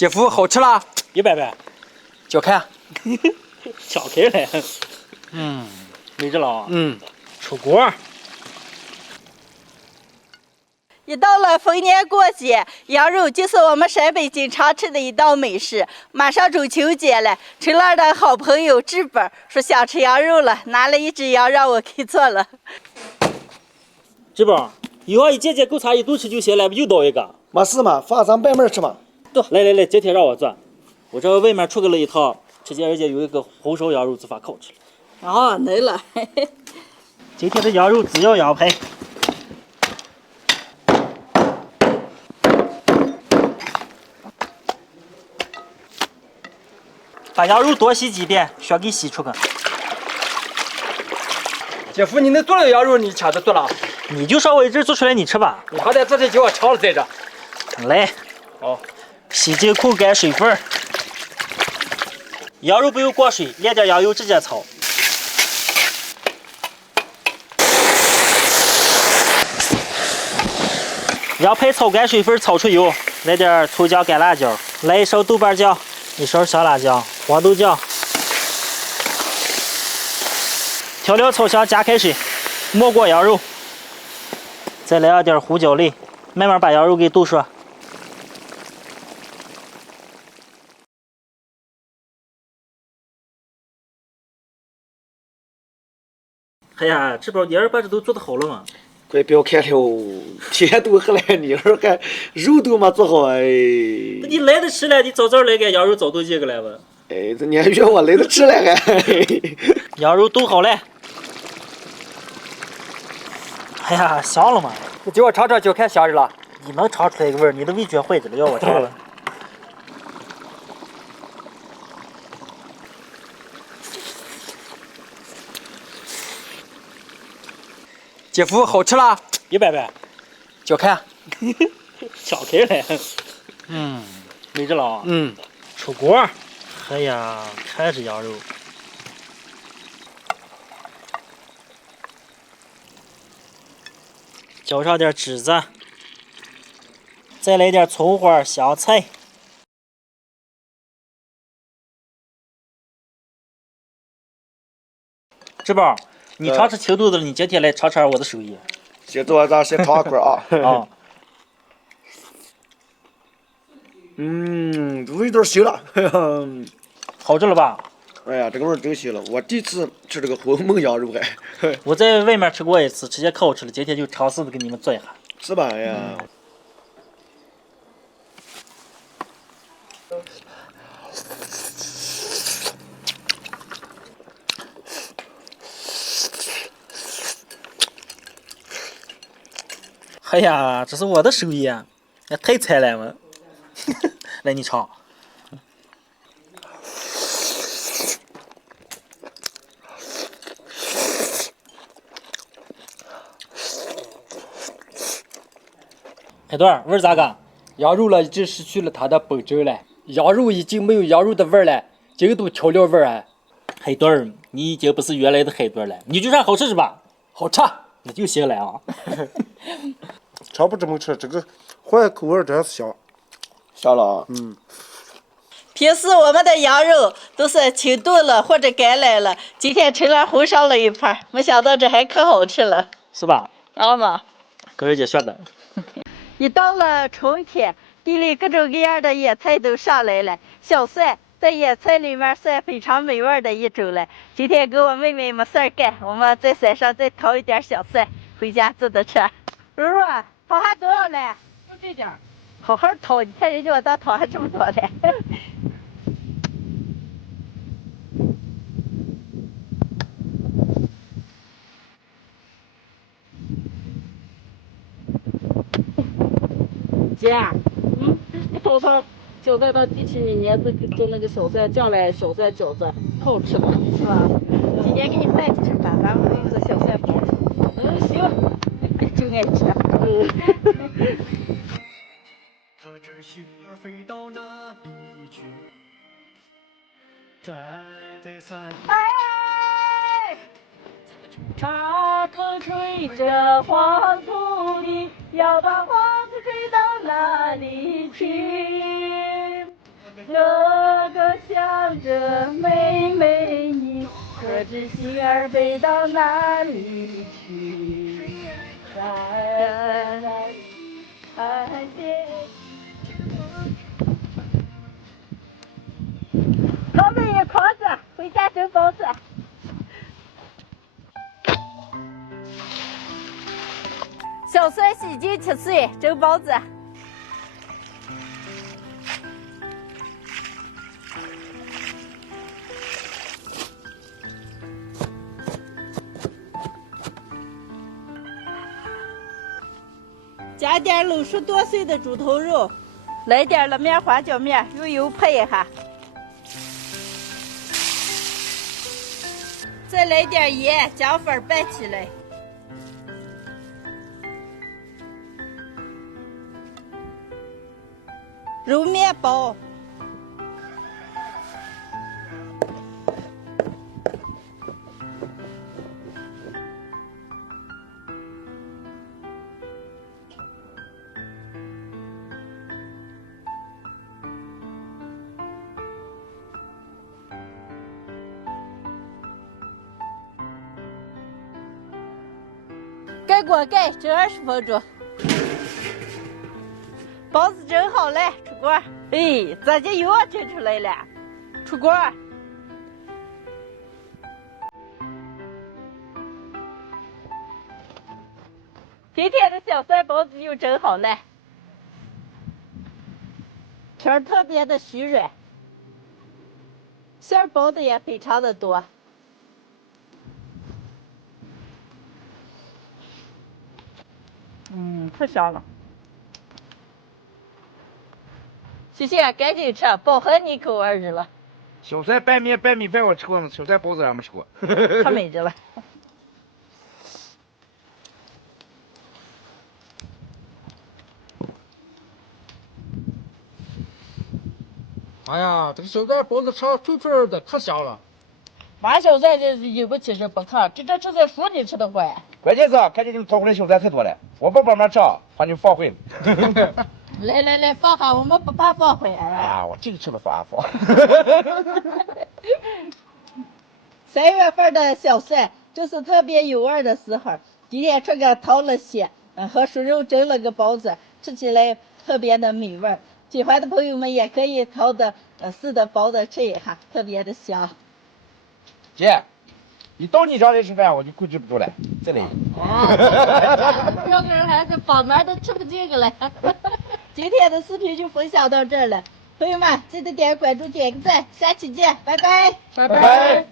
姐夫，好吃啦100呗，脚开。巧开了。没这老。出锅。一到了逢年过节，羊肉就是我们陕北经常吃的一道美食。马上中秋节了，陈乐的好朋友志本说想吃羊肉了，拿了一只羊让我给做了。志本，以后一节节够茶一肚吃就行了，不又倒一个？没事嘛，放咱白面吃嘛。来，今天让我做。我这外面出个了一套，直接人家有一个红烧羊肉做法可好吃了。哦，能了。今天的羊肉只要羊排。把羊肉多洗几遍，血给洗出去。姐夫，你能做了羊肉，你抢着做了？你就稍微一阵做出来，你吃吧。你好歹做点给我尝了再着。来，洗净控干水分。羊肉不用过水，连点羊油直接炒。羊排炒干水分，炒出油，来点葱姜干辣椒，来一勺豆瓣酱，1勺香辣酱，黄豆酱。调料炒香，加开水，没过羊肉，再来上点胡椒类，慢慢把羊肉给炖熟。哎呀，这包你儿把这都做的好了吗？快不要看了，天都黑了，你儿还肉都没做好哎。那你来得迟了，你早来个羊肉早都进个来吧。哎，这年月我来得迟了还。羊肉炖好了。哎呀，香了吗？你给我尝尝，就看香着了。你能尝出来一个味儿？你的味觉坏着了，要我尝了。姐夫，好吃啦100呗，脚开。巧开了。没这老。出锅。哎呀，看着羊肉。浇上点柿子，再来点葱花、香菜。志宝，你常吃青豆子了，你今天来尝尝我的手艺。先做咱先尝一块啊。味道行了。好吃了吧？哎呀，这个味儿真行了！我第一次吃这个红焖羊肉还。我在外面吃过一次，直接可好吃了。今天就尝试着给你们做一下。是吧？哎呀。哎呀，这是我的手艺啊，也太惨了嘛！来，你尝。海段，味儿咋个？羊肉了已经失去了它的本质了，羊肉已经没有羊肉的味儿了，净都调料味儿哎。海段，你已经不是原来的海段了，你就算好吃是吧？好吃，那就行了啊。尝不这么吃，这个换口味真是香。香了啊。平时我们的羊肉都是清炖了或者干来了，今天陈乐红烧了一盘，没想到这还可好吃了，是吧？知吗？跟人家学的。一到了春天，地里各种各样的野菜都上来了。小蒜在野菜里面算非常美味的一种了。今天给我妹妹没事儿干，我们在山上再淘一点小蒜，回家做的吃。蓉蓉，淘还多少嘞？就这点儿。好好淘，你看人家我咋淘还这么多嘞？姐，你淘韭菜到机器里面做那个小蒜酱来，小蒜饺子，可好吃了，是吧？今天给你带几吃饭，咱们给你做小蒜包。行，真爱吃。可知心儿飞到哪里去？再三。哎，插歌吹着黄土地，要把黄土吹到哪里去？想着妹妹你，可知心儿飞到哪里去？在哪里看见？他们也狂着回家蒸包子。小帅洗净7岁蒸包子。加点60多岁的猪头肉，来点了面花椒面，用油拍一下，再来点盐，姜粉拌起来。揉面包，盖锅盖蒸20分钟。包子蒸好了，出锅。哎，咱家又要蒸出来了，出锅。今天的小蒜包子又蒸好了，皮儿特别的虚软，馅儿包的也非常的多。可香了。谢谢，赶紧吃，饱和你口味儿了。小菜拌面拌米饭我吃过，小菜包子俺没吃过。太美着了。哎呀，这个小菜包子吃脆脆的，可香了。马小菜这有个其实不看，这吃在书你吃的坏。关键是看见你们讨回来小菜太多了，我不帮忙吃，怕你们放回。来，放下，我们不怕放回。哎呀，我净吃了放。3月份的小蒜就是特别有味的时候。今天这个掏了馅，和熟肉蒸了个包子，吃起来特别的美味。喜欢的朋友们也可以掏的撕的包子吃一下，特别的香。姐，一到你家来吃饭，我就控制不住了，再来。这个人还是帮忙都吃不进去了。今天的视频就分享到这儿了，朋友们记得点关注、点个赞，下期见，拜拜，拜拜。